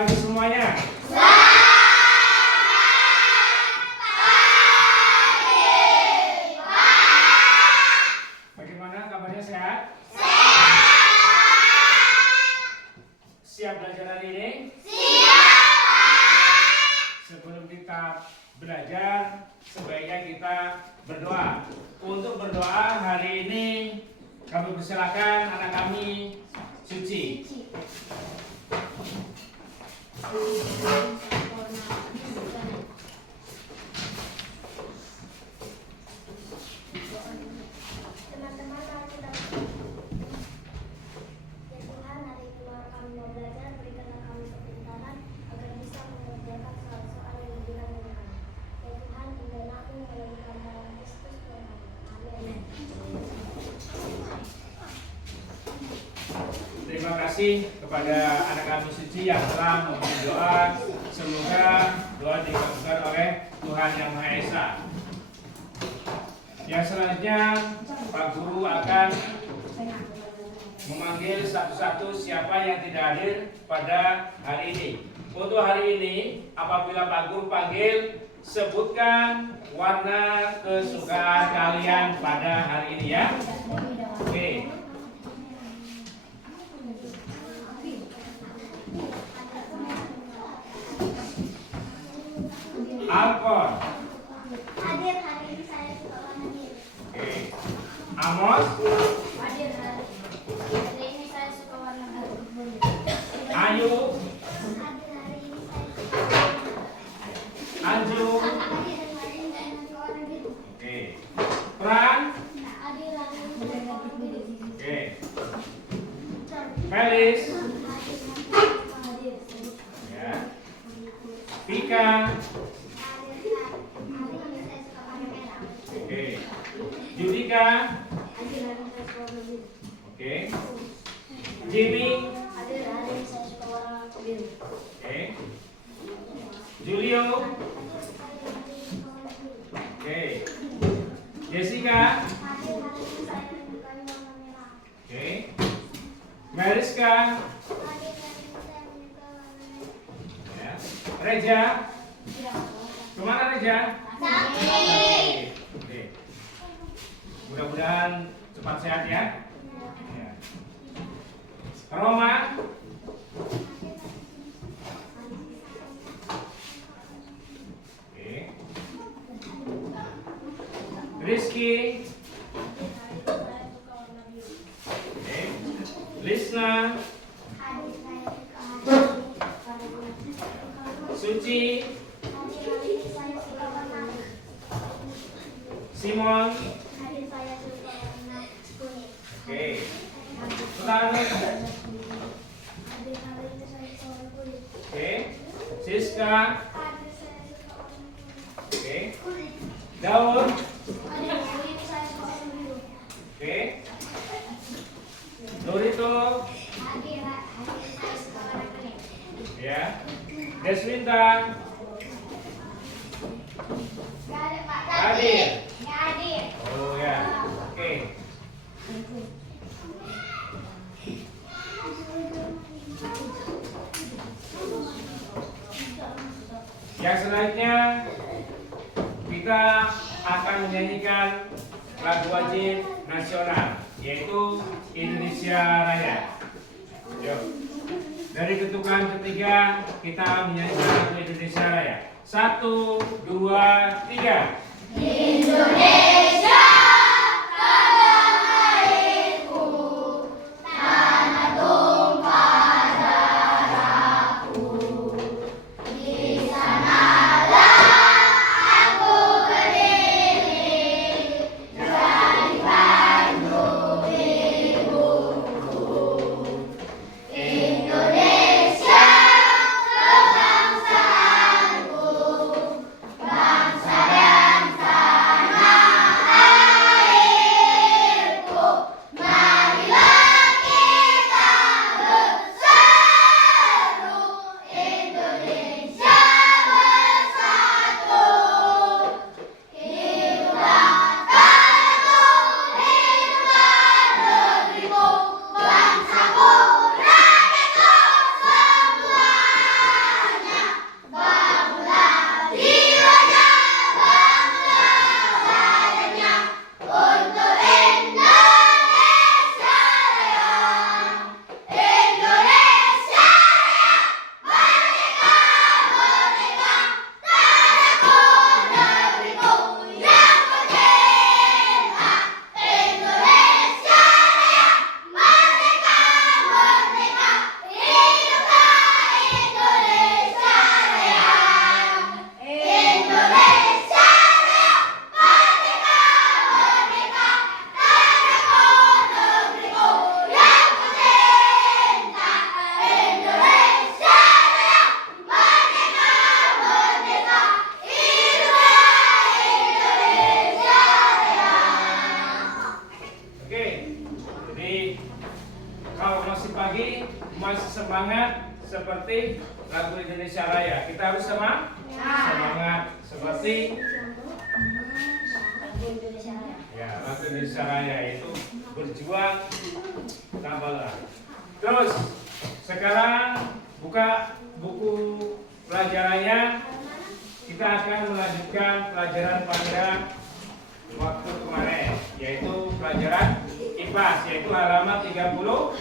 pagi semuanya. Bagaimana kabarnya, sehat? Siap belajar hari ini? Sebelum kita belajar, sebaiknya kita berdoa. Untuk berdoa hari ini kami persilakan anak kami Suci. Teman-teman, mari kita ya Tuhan, hari kedua kami mau belajar, berikanlah kami kepintaran agar bisa mengerjakan soal-soal yang diberikan oleh kami. Ya Tuhan, pimpin aku melalui dalam Kristus Tuhan kami. Amin. Terima kasih kepada anak kami Suci yang telah memberi doa. Semoga doa dikabulkan oleh Tuhan Yang Maha Esa. Yang selanjutnya Pak Guru akan memanggil satu-satu siapa yang tidak hadir pada hari ini. Untuk hari ini, apabila Pak Guru panggil, sebutkan warna kesukaan kalian pada hari ini ya. Oke. Alkor. Hadir, hari ini saya suka warna biru. Oke. Amos. Hadir, hari ini saya suka warna biru. Ayu. Hadir, hari ini saya suka warna biru. Anju. Hadir, hari ini saya suka warna biru. Oke. Pran. Hadir, hari ini saya suka warna biru. Oke. Melis. Hadir. Ya. Pika. Oke. Judika. Oke. Jimmy. Oke. Julio. Oke. Jessica. Oke. Mariska. Ya. Reja. Kemana Reja? Oke. Mudah-mudahan cepat sehat ya. Ya. Roma. Oke. Rizky. Oke. Lisna. Suci. Simon. Oke. Selamat. Oke. Siska. Oke. Daud. Oke. Dorito. Ya. Deswinta. Hadir. Oh ya. Oke. Yang selanjutnya kita akan menyanyikan lagu wajib nasional, yaitu Indonesia Raya. Yuk. Dari ketukan ketiga kita menyanyikan lagu Indonesia Raya. 1, 2, 3. Indonesia, tanah airku, tanah tumpah darahku. Di sanalah aku berdiri, jadi baju ibuku. Indonesia, kebangsaanku, bangsa dan tanah seperti lagu Indonesia Raya. Kita harus semangat seperti ya, lagu Indonesia Raya itu berjuang tambah lelah. Terus sekarang buka buku pelajarannya. Kita akan melanjutkan pelajaran pada waktu kemarin, yaitu pelajaran IPA, yaitu halaman 31.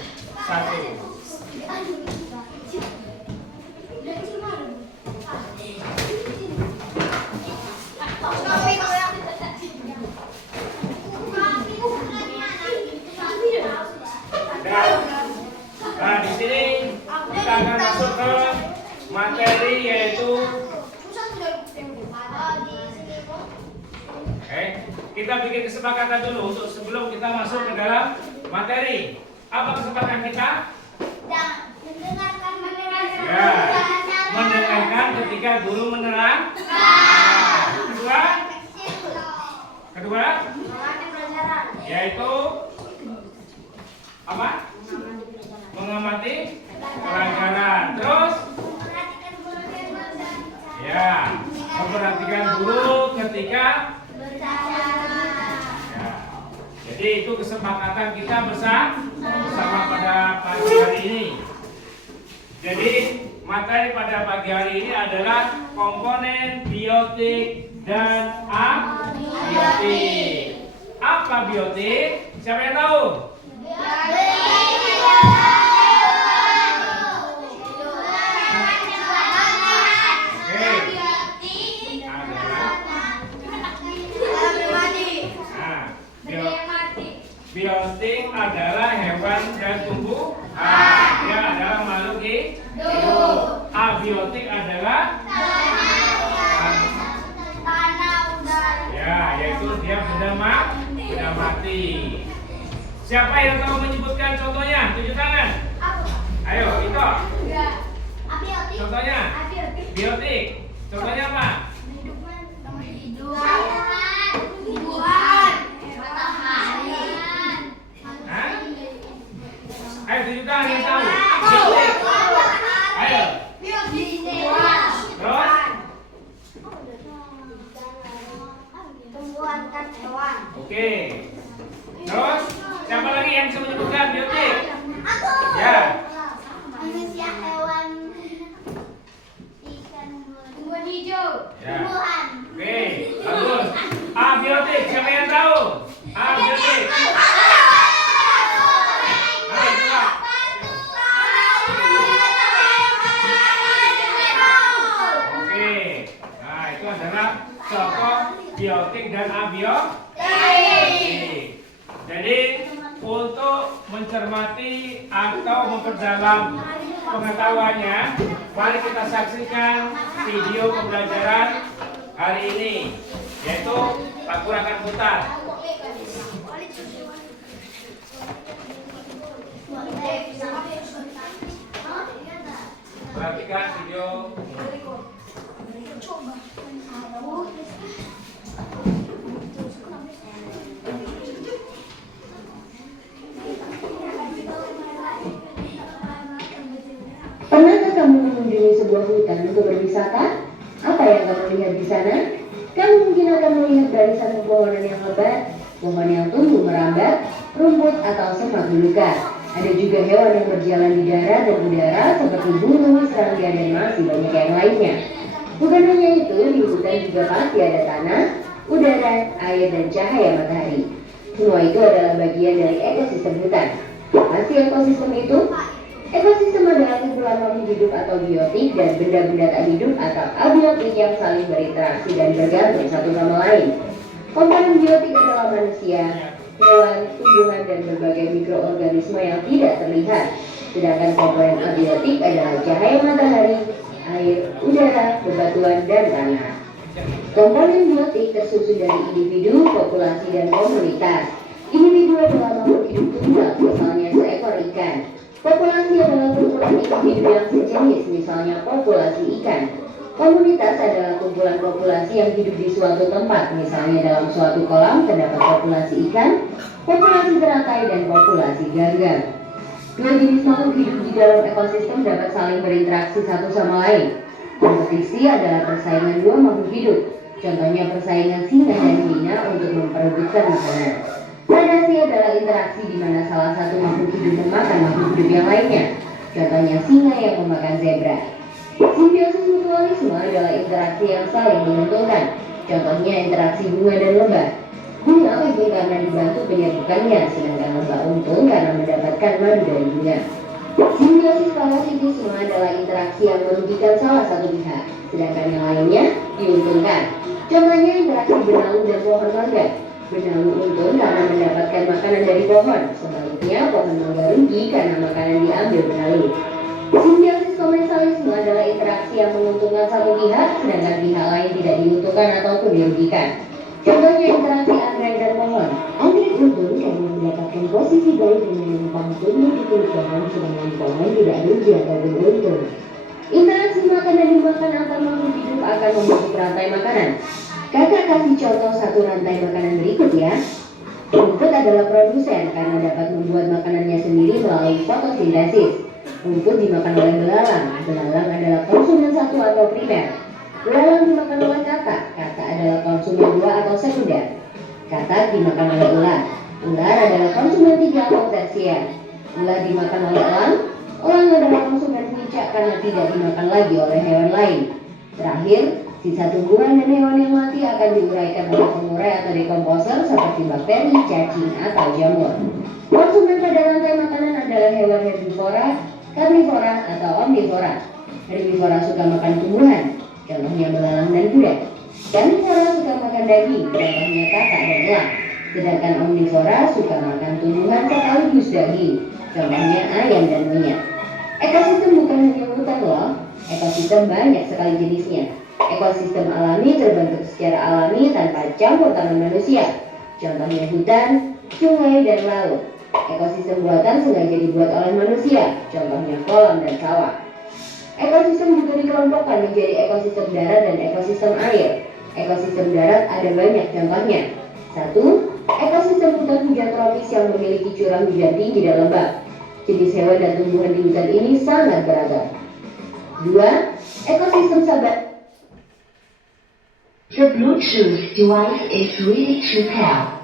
Nah, di sini kita akan masuk ke materi, yaitu kita bikin kesepakatan dulu untuk sebelum kita masuk ke dalam materi. Apa kesepakatan kita? Ya, mendengarkan ketika guru menerang. Kedua, yaitu apa? Mengamati pelajaran. Terus, ya, memperhatikan guru ketika ya. Jadi itu kesepakatan kita bersama pada pagi hari ini. Jadi materi pada pagi hari ini adalah komponen biotik dan abiotik. Apa biotik? Siapa yang tahu? Biotik adalah hewan dan tumbuhan. Dia adalah makhluk hidup. Abiotik adalah ya, yaitu dia benda mati. Siapa yang tahu menyebutkan contohnya? Tunjuk tangan. Ayo, itu. Contohnya biotik. Contohnya apa? Ayo tunjuk tangan yang tahu. Ayo. Terus? Tumbuhan dan hewan. Oke. Terus siapa lagi yang bisa menyebutkan biotik? Aku. Ya. Manusia, hewan, ikan, tumbuhan hijau, Ya. tumbuhan. Oke, bagus. Abiotik, siapa yang tahu? Abiotik. Ayo coba. Oke. Nah, itu adalah contoh biotik dan abiotik. Jadi untuk mencermati atau memperdalam pengetahuannya, mari kita saksikan video pembelajaran hari ini, yaitu Pak Guru akan putar. Perhatikan video. Pernahkah kamu mengunjungi sebuah hutan untuk berwisata? Apa yang kamu lihat di sana? Kamu mungkin akan melihat barisan pepohonan yang lebat, pohon yang tumbuh merambat, rumput atau semak belukar. Ada juga hewan yang berjalan di darat dan udara seperti burung, serangga, dan masih banyak yang lainnya. Bukan hanya itu, di hutan juga pasti ada tanah, udara, air, dan cahaya matahari. Semua itu adalah bagian dari ekosistem hutan. Apa sih ekosistem itu? Ekosistem adalah kumpulan makhluk hidup atau biotik dan benda-benda tak hidup atau abiotik yang saling berinteraksi dan bergantung satu sama lain. Komponen biotik adalah manusia, hewan, tumbuhan, dan berbagai mikroorganisme yang tidak terlihat. Sedangkan komponen abiotik adalah cahaya matahari, air, udara, bebatuan, dan tanah. Komponen biotik tersusun dari individu, populasi, dan komunitas. Individu adalah makhluk hidup tunggal, misalnya seekor ikan. Populasi adalah kumpulan individu yang sejenis, misalnya populasi ikan. Komunitas adalah kumpulan populasi yang hidup di suatu tempat, misalnya dalam suatu kolam terdapat populasi ikan, populasi teratai, dan populasi ganggang. Dua jenis makhluk hidup di dalam ekosistem dapat saling berinteraksi satu sama lain. Kompetisi adalah persaingan dua makhluk hidup. Contohnya persaingan singa dan hina untuk memperebutkan makanan. Predasi adalah interaksi di mana salah satu makhluk hidup memakan makhluk hidup yang lainnya. Contohnya singa yang memakan zebra. Simbiosis mutualisme adalah interaksi yang saling menguntungkan. Contohnya interaksi bunga dan lebah. Bunga untung karena dibantu penyerbukannya, sedangkan lebah untung karena mendapatkan madu dari bunga. Simbiosis parasitisme adalah interaksi yang merugikan salah satu pihak, sedangkan yang lainnya diuntungkan. Contohnya interaksi benalu dan pohon mangga. Benalu untung karena mendapatkan makanan dari pohon, sebaliknya pohon mangga rugi karena makanan diambil benalu. Simbiosis komensalisme adalah interaksi yang menguntungkan satu pihak, sedangkan pihak lain tidak diuntungkan ataupun dirugikan. Contohnya interaksi anggrek dan pohon. Anggrek untung karena mendapatkan posisi baik dengan menumpang tumbuh di kulit pohon, sedangkan pohon tidak rugi atau beruntung. Interaksi makan dan dimakan antar makhluk hidup akan membentuk rantai makanan. Kakak kasih contoh satu rantai makanan berikut ya. Rumput adalah produsen karena dapat membuat makanannya sendiri melalui fotosintesis. Rumput dimakan oleh belalang. Belalang adalah konsumen satu atau primer. Belalang dimakan oleh katak. Katak adalah konsumen dua atau sekunder. Katak dimakan oleh ular. Ular adalah konsumen tiga atau tersier. Ular dimakan oleh elang. Elang adalah konsumen puncak karena tidak dimakan lagi oleh hewan lain. Terakhir, sisa tumbuhan dan hewan yang mati akan diuraikan oleh pengurai atau dekomposer seperti bakteri, cacing, atau jamur. Konsumen pada rantai makanan adalah hewan herbivora, karnivora, atau omnivora. Herbivora suka makan tumbuhan, contohnya belalang dan kuda. Karnivora suka makan daging, contohnya katak dan elang. Sedangkan omnivora suka makan tumbuhan sekaligus daging, contohnya ayam dan monyet. Ekosistem bukan hanya hutan loh, ekosistem banyak sekali jenisnya. Ekosistem alami terbentuk secara alami tanpa campur tangan manusia, contohnya hutan, sungai, dan laut. Ekosistem buatan sengaja dibuat oleh manusia, contohnya kolam dan sawah. Ekosistem juga dikelompokkan menjadi ekosistem darat dan ekosistem air. Ekosistem darat ada banyak contohnya. 1. Ekosistem hutan hujan tropis yang memiliki curah hujan tinggi dan lembab. Jenis hewan dan tumbuhan di hutan ini sangat beragam. 2. Ekosistem sabana. The Bluetooth device is ready to pair.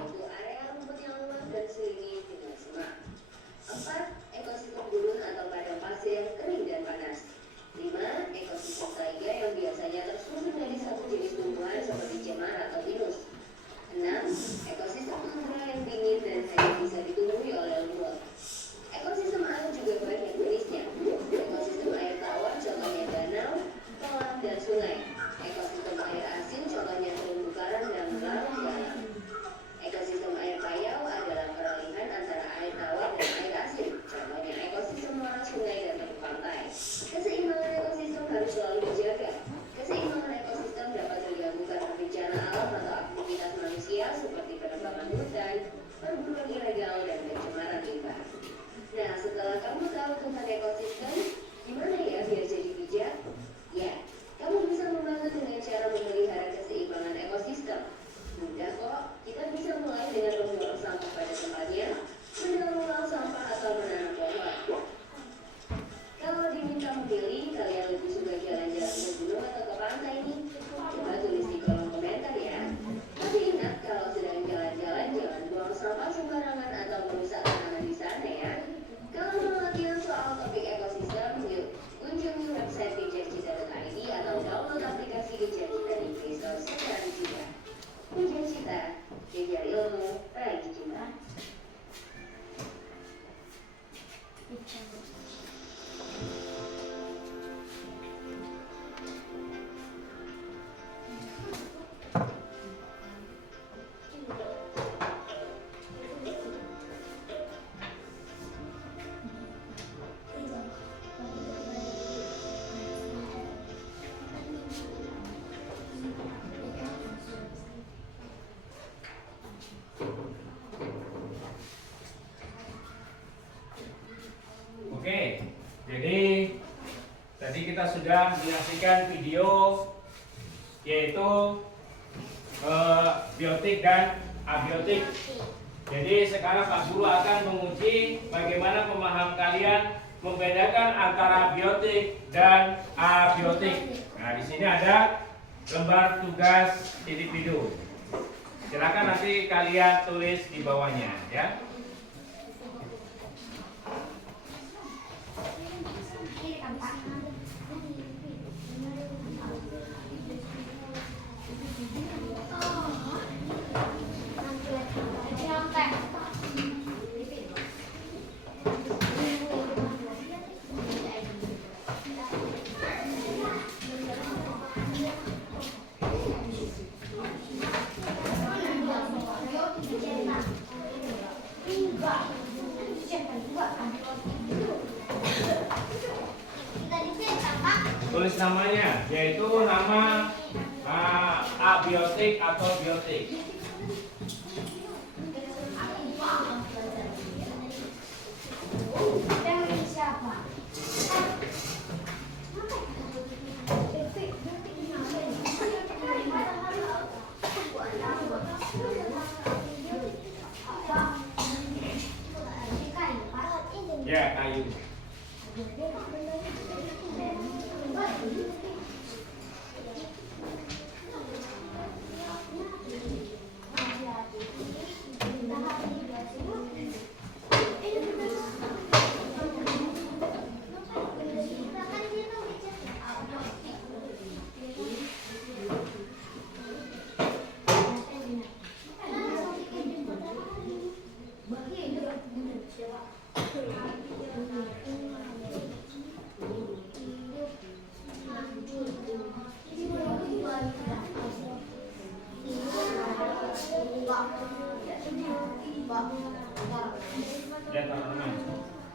Oke, jadi tadi kita sudah menyaksikan video yaitu biotik dan abiotik. Jadi sekarang Pak Guru akan menguji bagaimana pemahaman kalian membedakan antara biotik dan abiotik. Nah, di sini ada lembar tugas individu. Silakan nanti kalian tulis di bawahnya, ya. Tulis namanya, yaitu nama abiotik atau biotik. Ya, kayu. Ya,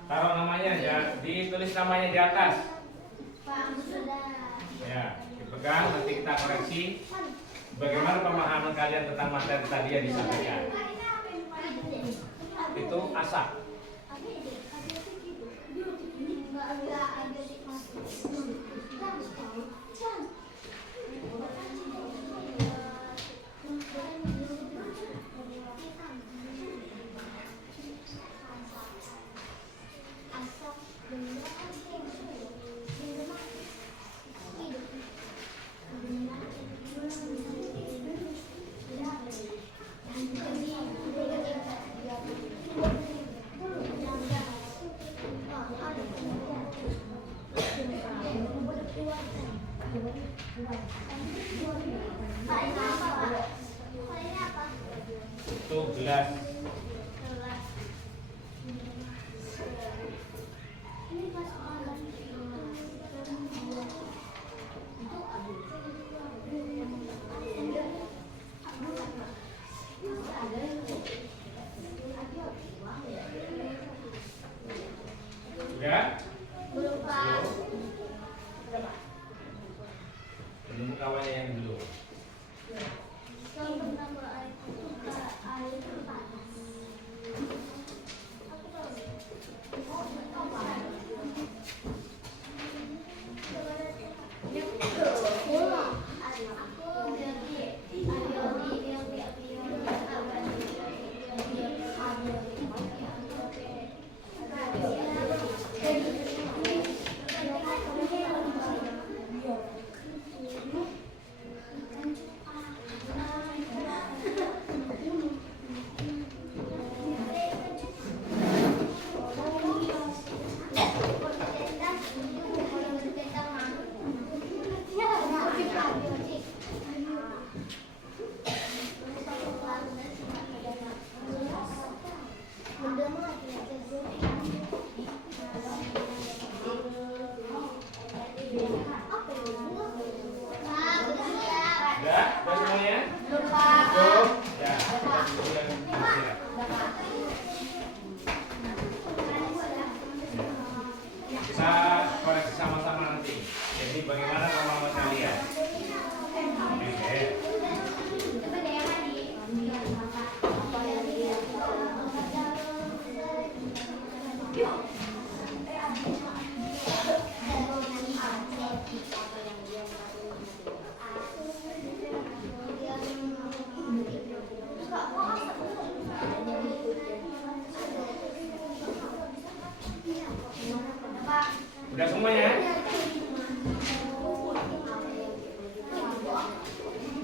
taruh namanya ya, ditulis namanya di atas. Ya, dipegang, nanti kita koreksi bagaimana pemahaman kalian tentang materi tadi yang disampaikan. Itu asap. Itu gelas. Ya? Belum kawannya yang dulu.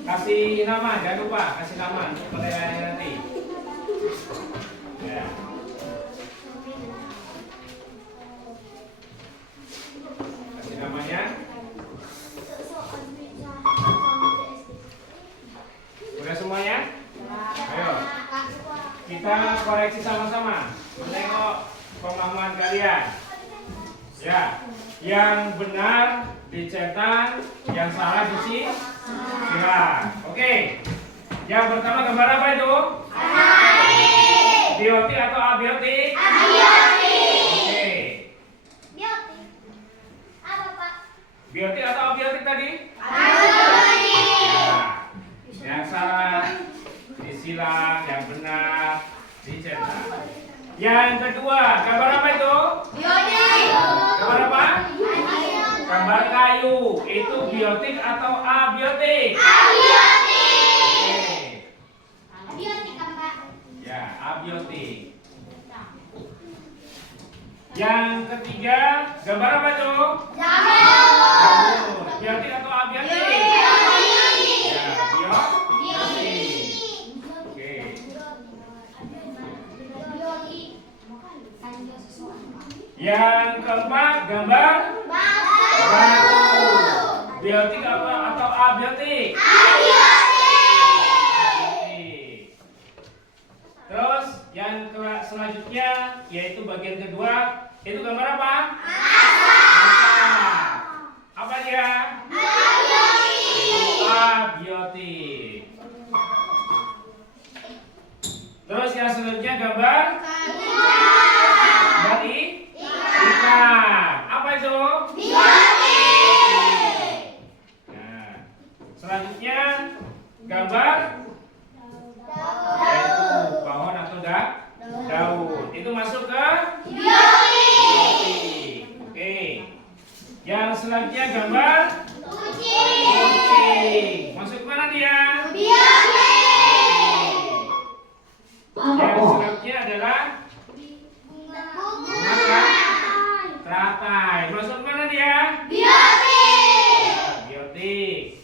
Kasih nama, jangan lupa kasih nama untuk penilaiannya nanti. Ya. Kasih namanya. Udah semuanya? Ayo. Kita koreksi sama-sama. Menengok pemahaman kalian. Ya. Yang benar dicetak, yang salah disilang. Oke. Yang pertama gambar apa itu? Biotik atau abiotik? Abiotik. Oke. Biotik. Apa, Pak? Biotik atau abiotik tadi? Abiotik. Ya. Yang salah disilang, yang benar dicetak. Yang kedua, gambar apa itu? Biotik. Gambar apa? Gambar kayu. Itu biotik atau abiotik? Abiotik. Biotik kan, Pak? Ya, abiotik. Yang ketiga, gambar apa itu? Jamur. Biotik atau abiotik? Ya, biotik. Oke. Yang keempat, gambar batu. Biotik atau abiotik? Abiotik. Terus yang selanjutnya yaitu bagian kedua, itu gambar apa? Asap. Apa dia? Abiotik. Terus yang selanjutnya gambar dari ikan. Apa itu? Nah, selanjutnya gambar yaitu pohon atau daun. Itu masuk ke biotik. Oke. Yang selanjutnya gambar kucing. Masuk ke mana dia? Yang selanjutnya adalah teratai. Masuk mana dia? Biotik.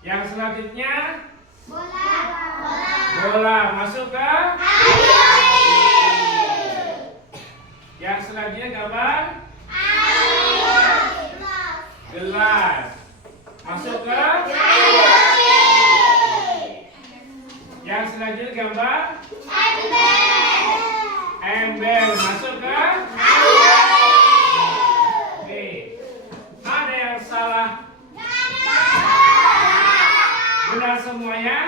Yang selanjutnya bola. Masuk ke yang selanjutnya gambar gelas. Masuk ke yang selanjutnya gambar ember. Masuk ke oke. Ada yang salah? Benar semuanya?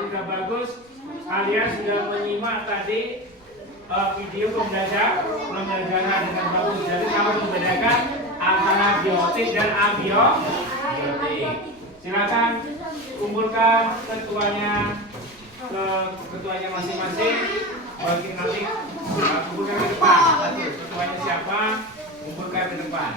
Sudah bagus. Kalian sudah menyimak tadi video pembelajaran dengan bagus. Jadi kamu membedakan antara biotik dan abiotik. Silakan kumpulkan ketuanya masing-masing. Bagi nanti kumpulkan ke depan. Ketuanya siapa? Kumpulkan ke depan.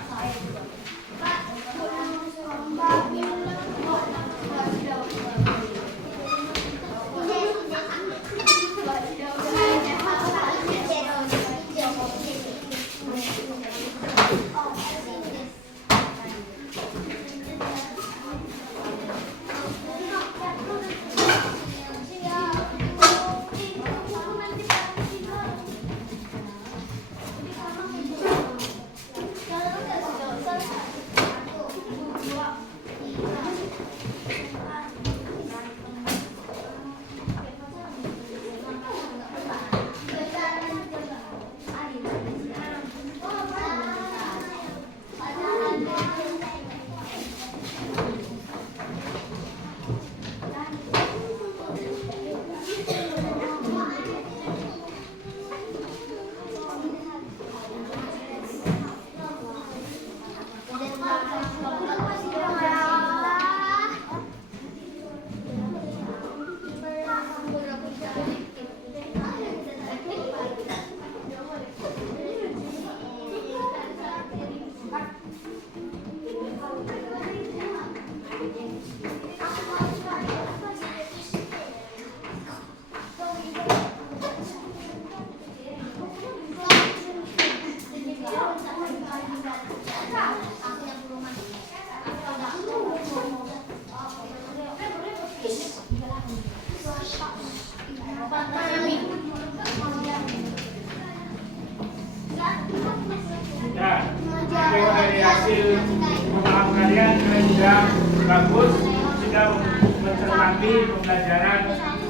sekalian, kalian sudah bagus, sudah mencermati pembelajaran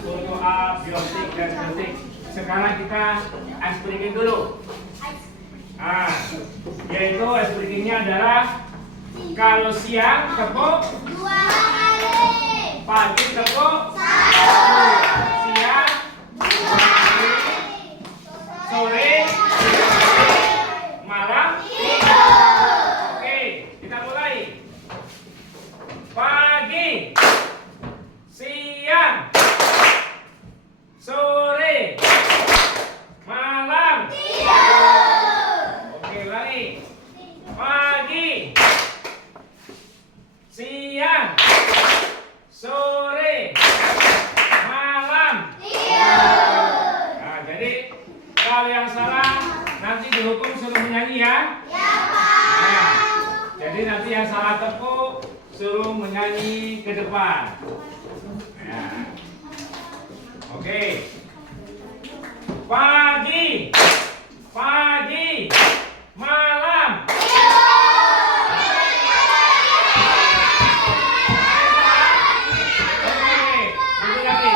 untuk abiotik dan biotik. Sekarang kita ice breaking dulu. Yaitu ice breakingnya adalah kalau siang tepuk 2 kali. pagi tepuk 1. siang 2 kali, sore malam 3. Oke, kita mulai. Pagi, siang, sore, malam 3. Oke, lari. Pagi, siang, sore, malam 3. Nah, jadi kalau yang salah nanti dihukum suruh menyanyi ya. Nah, jadi nanti yang salah tepuk suruh menyanyi ke depan. Nah. Oke. Pagi, malam. Sekali lagi.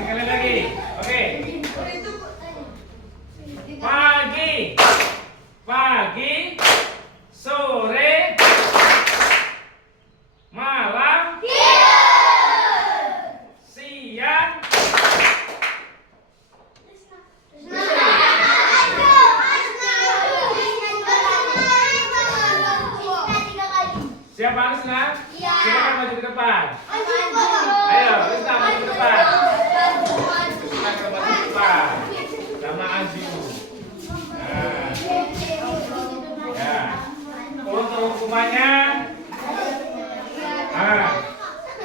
Sekali lagi. Oke. Pagi, sore, malam, siang, siapa Alisna? Iya. Silakan maju ke depan. Ayo, Alisna maju ke depan. Silakan maju ke depan. Sama Aziu. Nah. Ya. Untuk hukumannya,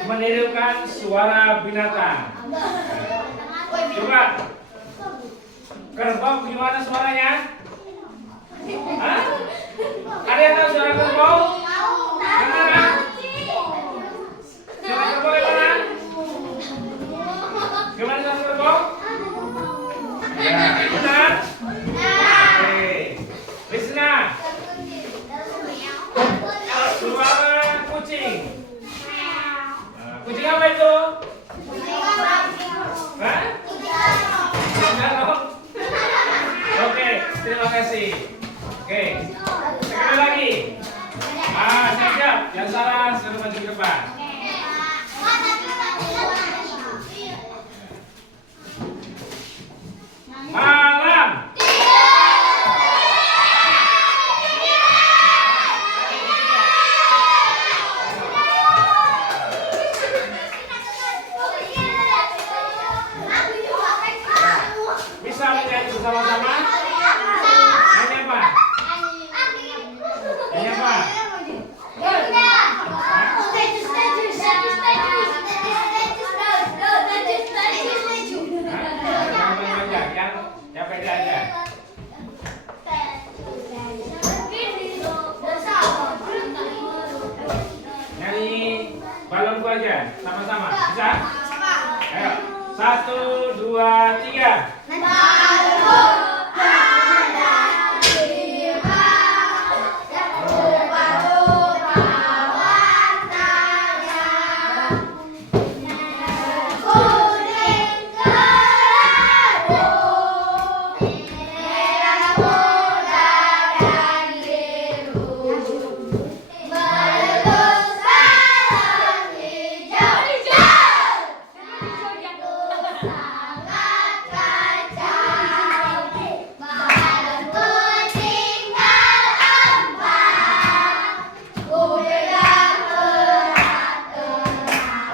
menirukan suara binatang. Coba. Kerbau gimana suaranya? Hah? Ada yang tahu suara kerbau? Gimana? Suara kerbau gimana? Gimana suara kerbau? Ya, benar? Oke. Lisna. Suara kucing. Kucing apa itu? Hah? Oke, terima kasih. Oke, sekali lagi. Siap. Yang salah suruh maju ke depan. Malam. Bisa menyanyi bersama-sama? Nyanyi apa? Nyanyi apa? Yang pede aja. Nyanyi balonku aja, sama-sama. Bisa? Ayo. 1, 2, 3.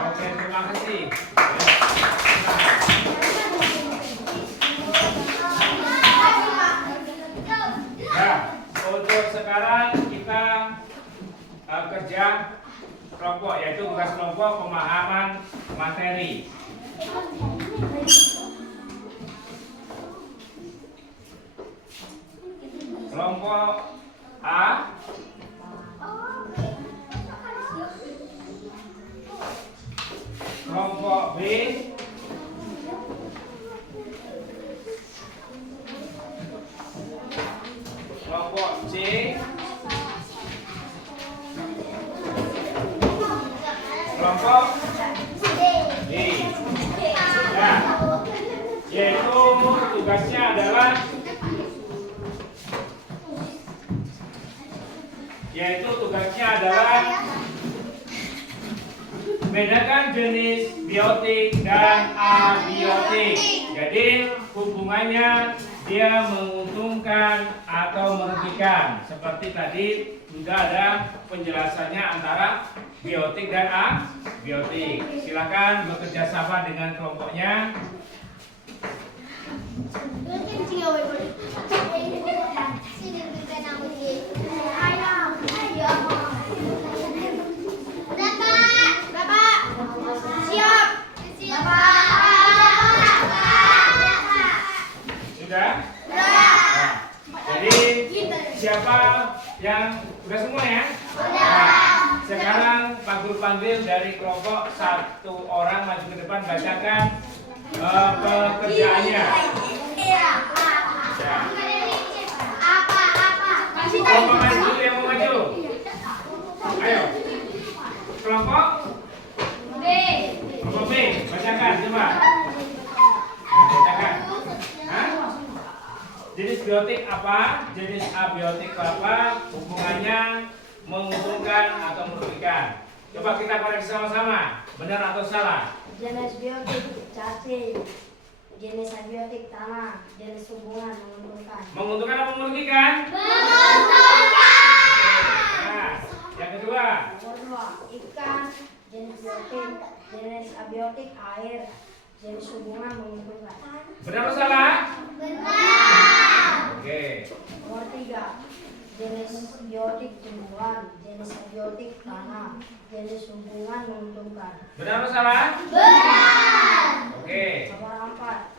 Oke, terima kasih. Nah, untuk sekarang kita kerja kelompok, yaitu tugas kelompok pemahaman materi. Kelompok A, kelompok B, kelompok C. Kelompok D. Ya, yaitu tugasnya adalah bedakan jenis biotik dan abiotik. Jadi hubungannya dia menguntungkan atau merugikan. Seperti tadi juga ada penjelasannya antara biotik dan abiotik. Silakan bekerja sama dengan kelompoknya. Sudah? Nah, jadi siapa yang sudah semua ya? Nah, sekarang Pak Guru panggil dari kelompok satu orang maju ke depan bacakan pekerjaannya. Ya. Kelompok maju yang mau maju. Ayo. Kelompok B. Kelompok B, bacakan coba. Nah, bacakan. Hah? Jenis biotik apa? Jenis abiotik apa? Hubungannya menguntungkan atau merugikan? Coba kita koreksi sama-sama. Benar atau salah? Jenis biotik cacing, jenis abiotik tanah, jenis hubungan menguntungkan. Menguntungkan atau merugikan? Nah, yang kedua. Nomor 2, ikan, jenis biotik, jenis abiotik air, jenis hubungan menguntungkan. Benar atau salah? Benar. Oke. Nomor 3, jenis biotik tumbuhan, jenis abiotik tanah, jenis hubungan menguntungkan. Benar atau salah? Benar. Oke. Nomor 4,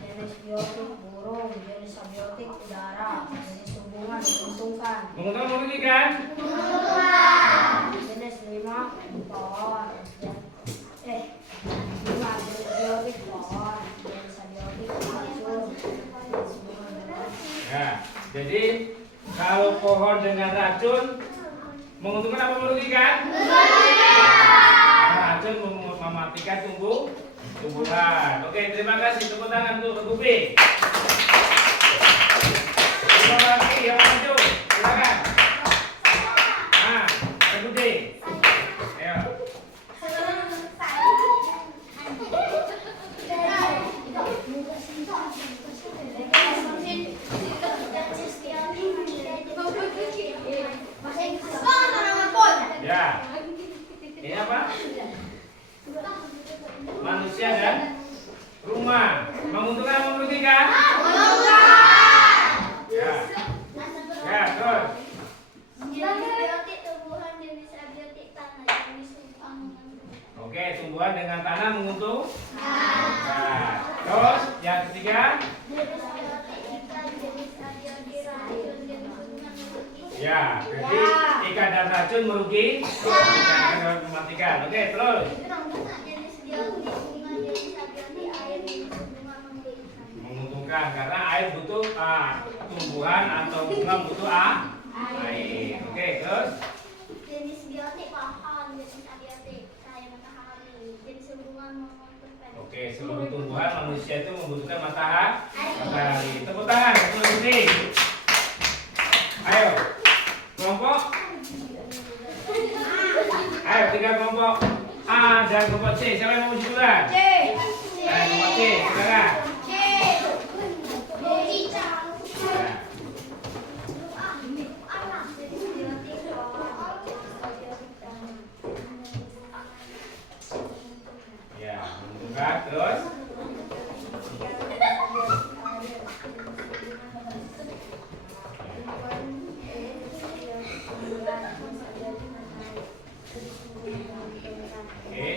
jenis biotik burung, jenis abiotik udara, jenis hubungan menguntungkan. Menguntungkan atau merugikan? Jenis 5 pohon, jenis biotik pohon, jenis abiotik racun, jenis hubungan menguntungkan. Ya, jadi kalau pohon dengan racun menguntungkan apa merugikan? Racun mematikan tumbuhan. Oke, terima kasih. Tepuk tangan untuk Ibu B. Terima kasih yang maju. Silakan. Nah, Ibu D. Ayo. Ya. Ini apa? Manusia dan rumah. Menguntungkan atau merugikan? Ya. Ya, terus. Jenis biotik tumbuhan, jenis abiotik tanah, jenis hubungan menguntungkan. Oke, tumbuhan dengan tanah menguntungkan. Nah, terus yang ketiga. Jenis biotik ikan, jenis abiotik racun, jenis hubungan menguntungkan. Ya, jadi ikan dan racun merugikan dan mematikan. Oke, terus. Jenis biotik bunga, jenis abiotik air, jenis hubungan menguntungkan. Menguntungkan karena air butuh tumbuhan atau bunga butuh air. Oke, terus. Jenis biotik pohon, jenis abiotik cahaya matahari, jenis hubungan menguntungkan. Oke, seluruh tumbuhan manusia itu membutuhkan matahari. Tepuk tangan, satu ini. Ayo, kelompok. Ayo, 3 kelompok A dan kelompok C. Siapa yang mau uji duluan? C. Ayo, kelompok C, silakan. C. Ya, menguntungkan. Terus. Oke.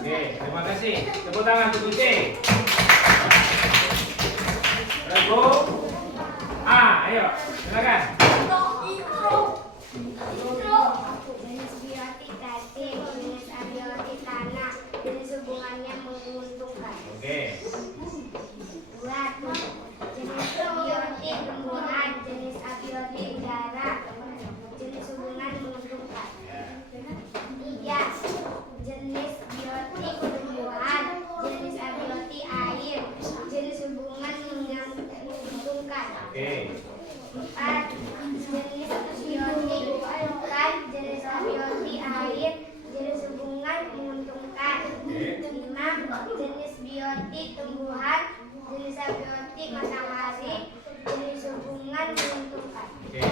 Oke, terima kasih. Tepuk tangan untuk C. Rego A, ayo, silakan. Jenis biotik cacing, jenis abiotik tanah, jenis hubungannya menguntungkan. Oke. 2. Jenis biotik tumbuhan, jenis abiotik darah, jenis hubungan menguntungkan. 3. Jenis biotik tumbuhan, jenis abiotik air, jenis hubungan menguntungkan. Oke. 4. Jenis biotik bukan, jenis abiotik air, jenis hubungan menguntungkan. 5. Jenis biotik tumbuhan, jenis abiotik matahari, jenis hubungan menguntungkan. Oke.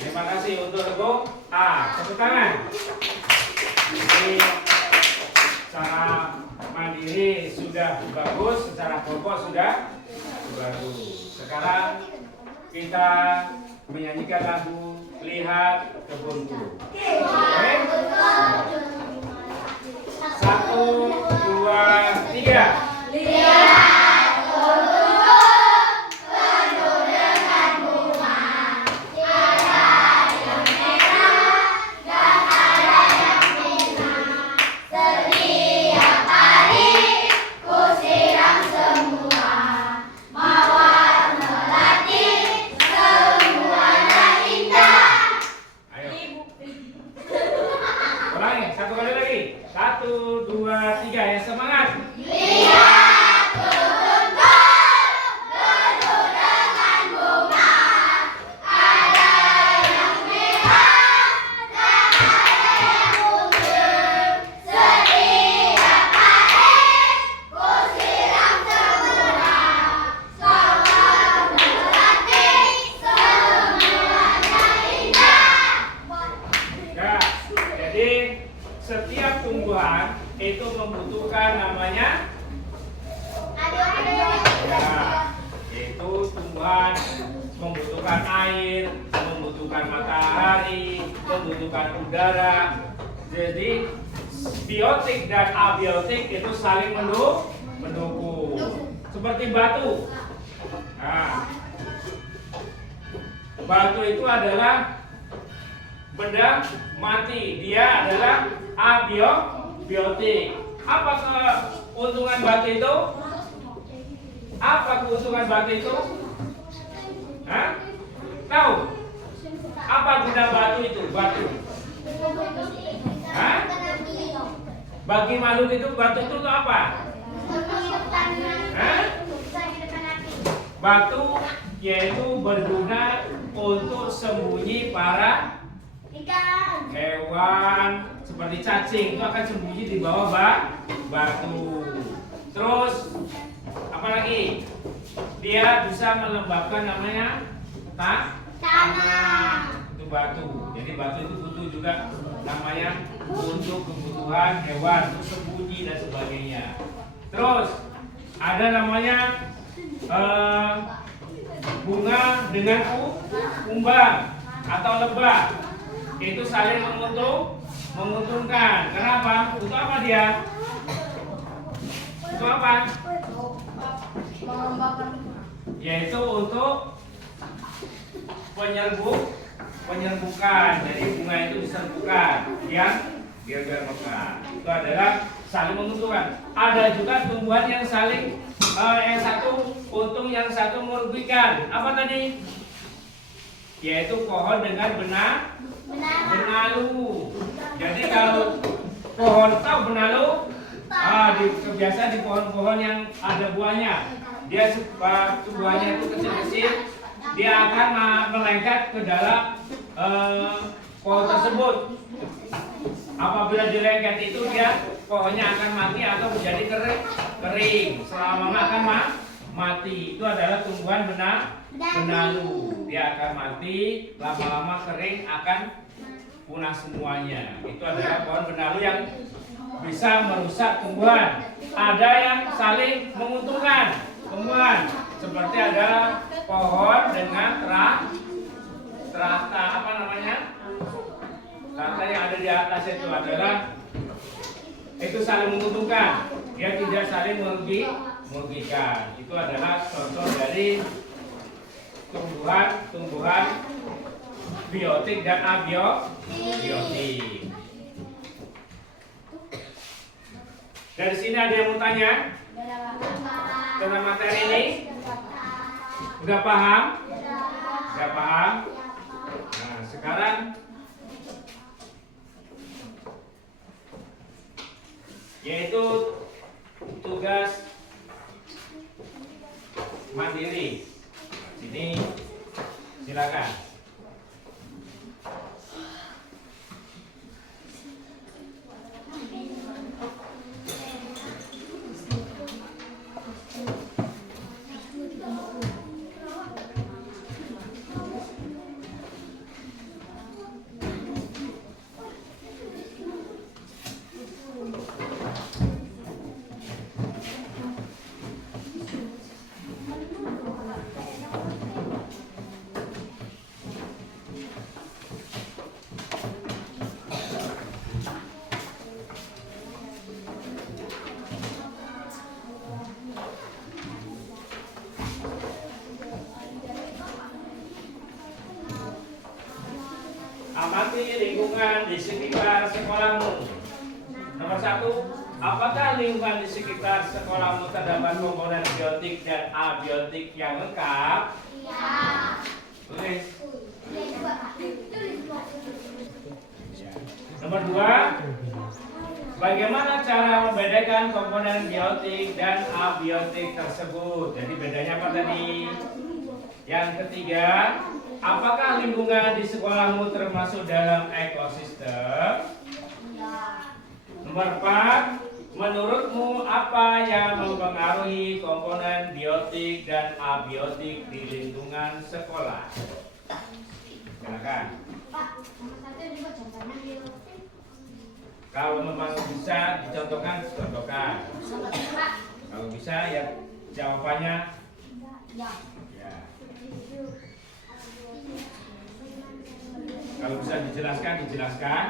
Terima kasih untuk regu A. Tepuk tangan. Jadi secara mandiri sudah bagus, secara kelompok sudah bagus. Sekarang kita menyanyikan lagu Lihat Kebunku. Oke? 1, 2, 3. Ayo. Ulangi, satu kali lagi. 1, 2, 3. Yang semangat. Ya, jadi setiap tumbuhan itu membutuhkan namanya ya, yaitu tumbuhan membutuhkan air, membutuhkan matahari, membutuhkan udara. Jadi biotik dan abiotik itu saling mendukung. Seperti batu. Nah, batu itu adalah benda mati, dia adalah abiotik. Apa keuntungan batu itu? Apa keuntungan batu itu? Hah? Tahu? Apa guna batu itu? Batu. Hah? Bagi makhluk itu batu itu apa? Hah? Batu yaitu berguna untuk sembunyi para hewan seperti cacing, itu akan sembunyi di bawah batu. Terus apa lagi? Dia bisa melembabkan namanya tanah. Itu batu. Jadi batu itu butuh juga namanya untuk kebutuhan hewan, untuk sembunyi dan sebagainya. Terus ada namanya bunga dengan kumbang atau lebah. Itu saling menguntungkan. Kenapa? Untuk apa dia? Untuk apa? Yaitu untuk penyerbukan. Jadi bunga itu diserbukan biar mekar. Itu adalah saling menguntungkan. Ada juga tumbuhan yang saling yang satu untung, yang satu merugikan. Apa tadi? Yaitu pohon dengan benalu. Jadi kalau pohon, tahu benalu? Biasa di pohon-pohon yang ada buahnya. Dia buahnya itu kecil-kecil, dia akan melengket ke dalam pohon tersebut. Apabila dilengket itu pohonnya akan mati atau menjadi kering. Selama akan mati. Itu adalah tumbuhan benalu. Dia akan mati, lama-lama kering, akan punah semuanya. Itu adalah pohon benalu yang bisa merusak tumbuhan. Ada yang saling menguntungkan tumbuhan, seperti adalah pohon dengan terata apa namanya? Terata yang ada di atas itu adalah itu saling menguntungkan. Dia tidak saling merugikan. Itu adalah contoh dari tumbuhan biotik dan abiotik. Dari sini ada yang mau tanya tentang materi ini? Udah paham? Udah paham? Nah, sekarang yaitu tugas mandiri. Sini silakan. Amati lingkungan di sekitar sekolahmu. Nomor 1, apakah lingkungan di sekitar sekolahmu terdapat komponen biotik dan abiotik yang lengkap? Iya. Tulis. Ya. Nomor 2, bagaimana cara membedakan komponen biotik dan abiotik tersebut? Jadi bedanya apa tadi? Yang ketiga, apakah lingkungan di sekolahmu termasuk dalam ekosistem? Nomor 4, menurutmu apa yang mempengaruhi komponen biotik dan abiotik di lingkungan sekolah? Silakan. Kalau memang bisa dicontohkan, contohkan. Kalau bisa ya jawabannya ya. Kalau bisa dijelaskan, dijelaskan.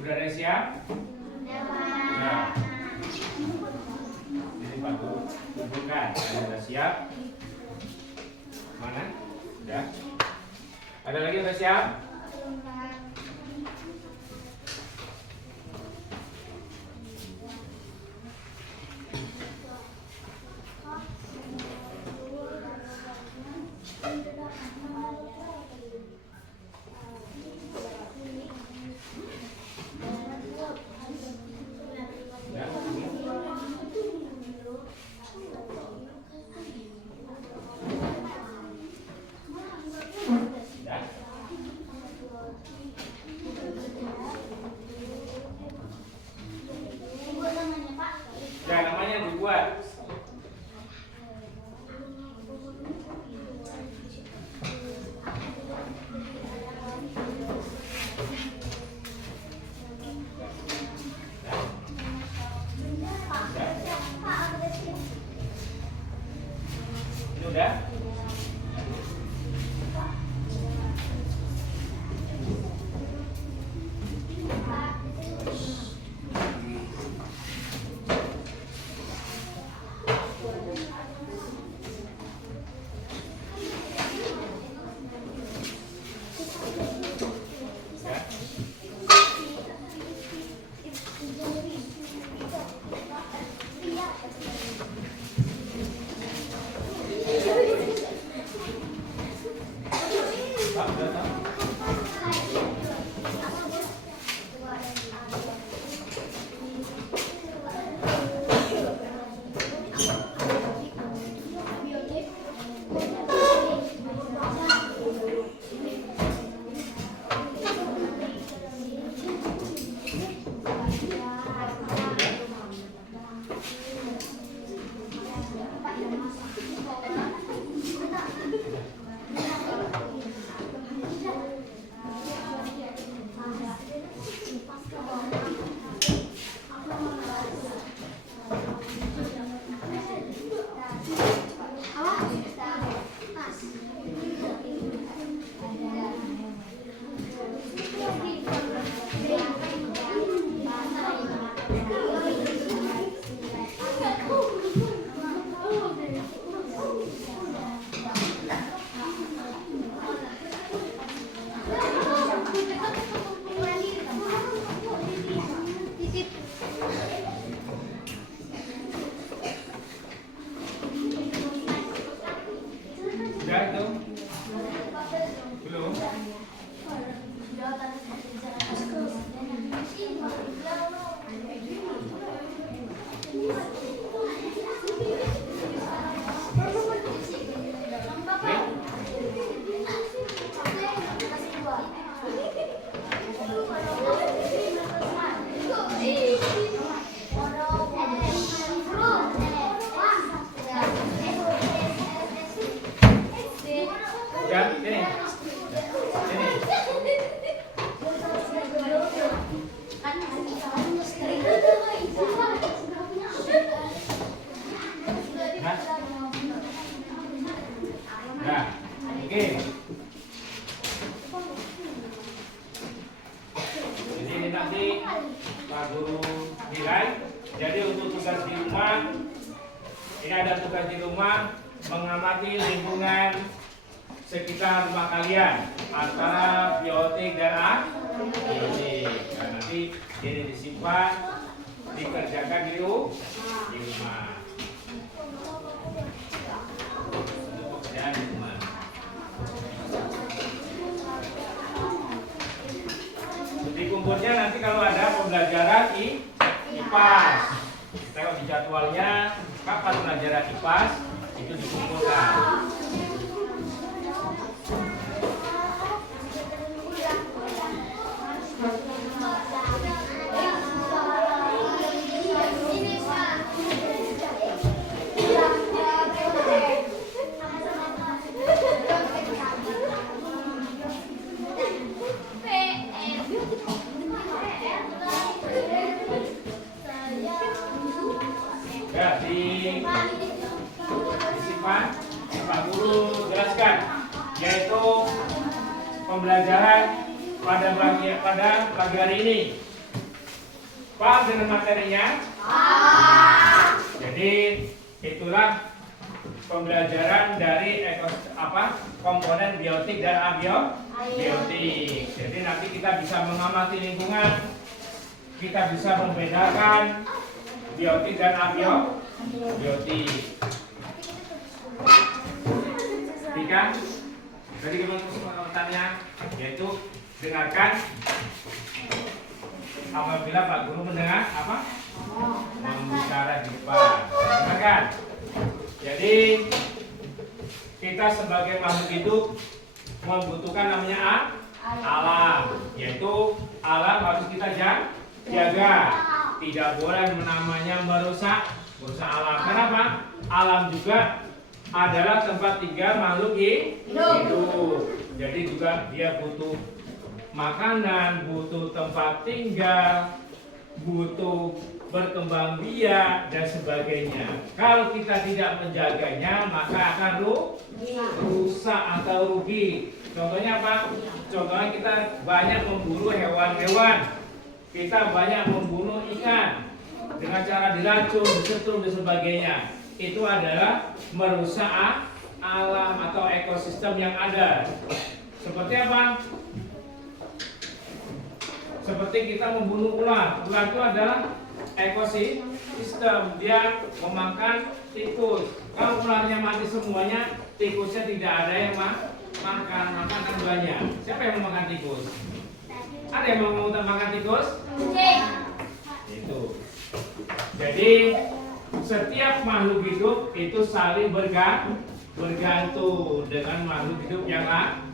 Udah ada siap? Udah. Jadi Pak Guru tunjukkan. Sudah siap? Mana? Udah. Ada lagi udah siap? sabda toh. Sudah itu? Belum? Sudah? Sini. Sini. Nah, oke. Jadi ini nanti Pak Guru nilai. Jadi untuk tugas di rumah, ini ada tugas di rumah mengamati lingkungan sekitar rumah kalian antara biotik dan abiotik. Nah, nanti ini disimpan, dikerjakan di rumah. Pekerjaan di rumah. Di kumpulnya nanti kalau ada pembelajaran IPAS. Tengok di jadwalnya kapan pelajaran IPAS itu dikumpulkan. Ya, disimpan, Pak Guru jelaskan, yaitu pembelajaran pada pagi hari ini. Paham dengan materinya? Jadi itulah pembelajaran dari komponen biotik dan abiotik. Jadi nanti kita bisa mengamati lingkungan, kita bisa membedakan biotik dan abiotik. Tiga, jadi kesempatannya yaitu dengarkan apabila Pak Guru mendengar membicara di depan. Dengarkan. Jadi kita sebagai makhluk hidup membutuhkan namanya alam, yaitu alam harus kita jaga. Tidak boleh namanya merusak alam. Kenapa? Alam juga adalah tempat tinggal makhluk hidup. Jadi juga dia butuh makanan, butuh tempat tinggal, butuh berkembang biak dan sebagainya. Kalau kita tidak menjaganya, maka akan rusak atau rugi. Contohnya apa? Contohnya kita banyak memburu hewan-hewan. Kita banyak membunuh ikan dengan cara diracun, disetrum dan sebagainya. Itu adalah merusak alam atau ekosistem yang ada. Seperti apa? Seperti kita membunuh ular. Ular itu adalah ekosistem, dia memakan tikus. Kalau ularnya mati semuanya, tikusnya tidak ada yang makan, maka akan banyak. Siapa yang mau makan tikus? Ada yang mau makan tikus? Itu. Jadi setiap makhluk hidup itu saling bergantung dengan makhluk hidup yang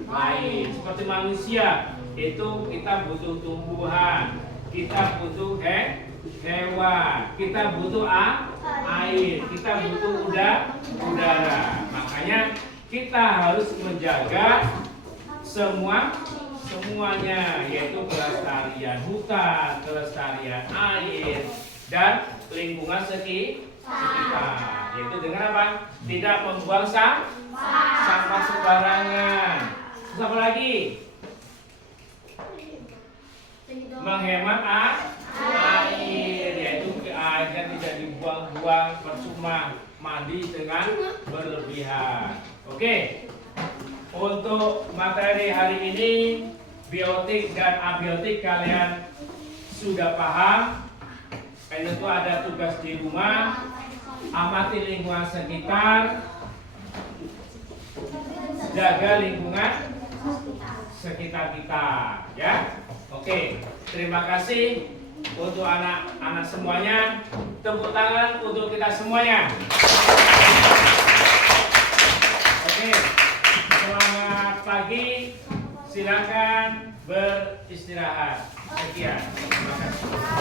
lain. Seperti manusia, itu kita butuh tumbuhan, kita butuh hewan, kita butuh air, kita butuh udara. Makanya kita harus menjaga semuanya, yaitu kelestarian hutan, kelestarian air, dan lingkungan sekitar. Yaitu dengan apa? Tidak membuang sampah sembarangan. Terus apa lagi? Menghemat air, yaitu airnya tidak dibuang-buang percuma, mandi dengan berlebihan. Oke. Untuk materi hari ini, biotik dan abiotik kalian sudah paham. Kalian itu ada tugas di rumah, amati lingkungan sekitar, jaga lingkungan sekitar kita, ya. Oke, terima kasih untuk anak-anak semuanya. Tepuk tangan untuk kita semuanya. Oke, selamat pagi. Silakan beristirahat. Sekian. Terima kasih.